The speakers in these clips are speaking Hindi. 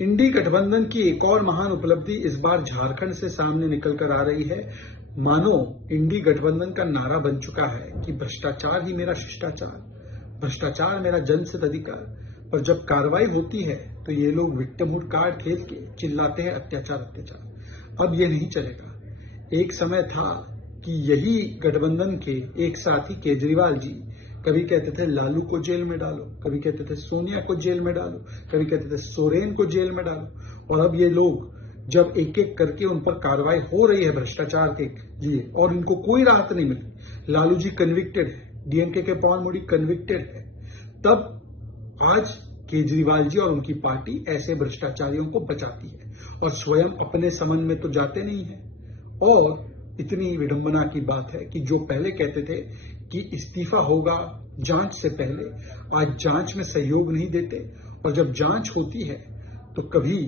इंडी गठबंधन की एक और महान उपलब्धि इस बार झारखंड से सामने निकल कर आ रही है। मानो इंडी गठबंधन का नारा बन चुका है कि भ्रष्टाचार ही मेरा शिष्टाचार, भ्रष्टाचार मेरा जनहित अधिकार। पर जब कार्रवाई होती है तो ये लोग विक्टिमहुड कार्ड खेल के चिल्लाते हैं अत्याचार अत्याचार। अब ये नहीं चलेगा। एक समय था कि यही गठबंधन के एक साथी केजरीवाल जी कभी कहते थे लालू को जेल में डालो, कभी कहते थे सोनिया को जेल में डालो, कभी कहते थे सोरेन को जेल में डालो। और अब ये लोग जब एक एक करके उन पर कार्रवाई हो रही है भ्रष्टाचार के लिए और इनको कोई राहत नहीं मिली, लालू जी कन्विक्टेड है, डीएमके के पवन मोदी कन्विक्टेड है, तब आज केजरीवाल जी और उनकी पार्टी ऐसे भ्रष्टाचारियों को बचाती है और स्वयं अपने समन में तो जाते नहीं है। और इतनी विडंबना की बात है कि जो पहले कहते थे कि इस्तीफा होगा जांच से पहले, आज जांच में सहयोग नहीं देते और जब जांच होती है तो कभी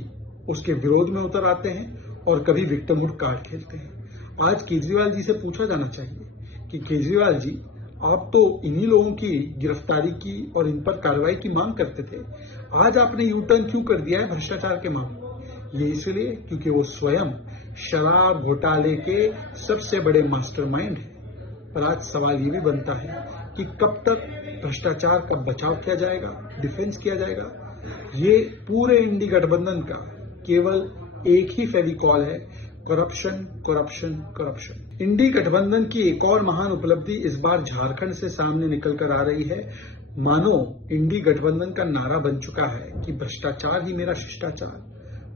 उसके विरोध में उतर आते हैं और कभी विक्टिमहुड कार्ड खेलते हैं। आज केजरीवाल जी से पूछा जाना चाहिए कि केजरीवाल जी, आप तो इन्हीं लोगों की गिरफ्तारी की और इन पर कार्रवाई की मांग करते थे, आज आपने यू टर्न क्यों कर दिया है भ्रष्टाचार के मामले में? ये इसलिए क्योंकि वो स्वयं शराब घोटाले के सबसे बड़े मास्टरमाइंड हैं। पर आज सवाल ये भी बनता है कि कब तक भ्रष्टाचार का बचाव किया जाएगा, डिफेंस किया जाएगा। ये पूरे इंडी गठबंधन का केवल एक ही फेविकॉल है, करप्शन करप्शन करप्शन। इंडी गठबंधन की एक और महान उपलब्धि इस बार झारखंड से सामने निकल कर आ रही है। मानो इंडी गठबंधन का नारा बन चुका है कि भ्रष्टाचार ही मेरा शिष्टाचार,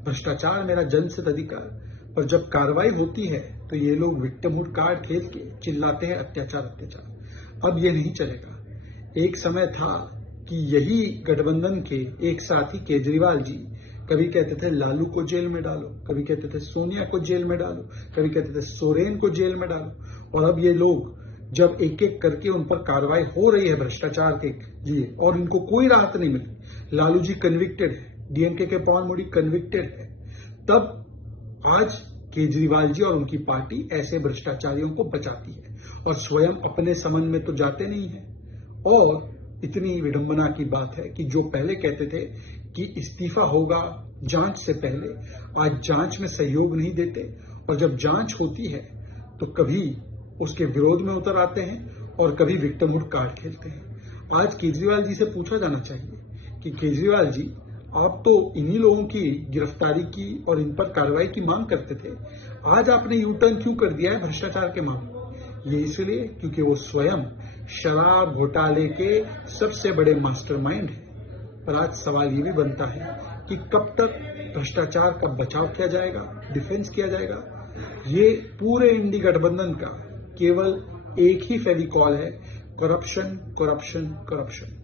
भ्रष्टाचार मेरा जनहित अधिकार। पर जब कार्रवाई होती है तो ये लोग विक्टिमहुड कार्ड खेल के चिल्लाते हैं अत्याचार अत्याचार। अब ये नहीं चलेगा। एक समय था कि यही गठबंधन के एक साथी केजरीवाल जी कभी कहते थे लालू को जेल में डालो, कभी कहते थे सोनिया को जेल में डालो, कभी कहते थे सोरेन को जेल में डालो। और अब ये लोग जब एक एक करके उन पर कार्रवाई हो रही है भ्रष्टाचार के लिए और इनको कोई राहत नहीं मिली, लालू जी कन्विक्टेड है, डीएमके के पवन मोदी कन्विक्टेड है, तब आज केजरीवाल जी और उनकी पार्टी ऐसे भ्रष्टाचारियों को बचाती है और स्वयं अपने समन में तो जाते नहीं है। और इतनी विडंबना की बात है कि जो पहले कहते थे कि इस्तीफा होगा जांच से पहले, आज जांच में सहयोग नहीं देते और जब जांच होती है तो कभी उसके विरोध में उतर आते हैं और कभी विक्टिमहुड कार्ड खेलते हैं। आज केजरीवाल जी से पूछा जाना चाहिए कि केजरीवाल जी, आप तो इन्हीं लोगों की गिरफ्तारी की और इन पर कार्रवाई की मांग करते थे, आज आपने यू टर्न क्यों कर दिया है भ्रष्टाचार के मामले में? ये इसलिए क्योंकि वो स्वयं शराब घोटाले के सबसे बड़े मास्टरमाइंड हैं। पर आज सवाल ये भी बनता है कि कब तक भ्रष्टाचार का बचाव किया जाएगा, डिफेंस किया जाएगा। ये पूरे इंडी गठबंधन का केवल एक ही फेविकॉल है, करप्शन करप्शन करप्शन।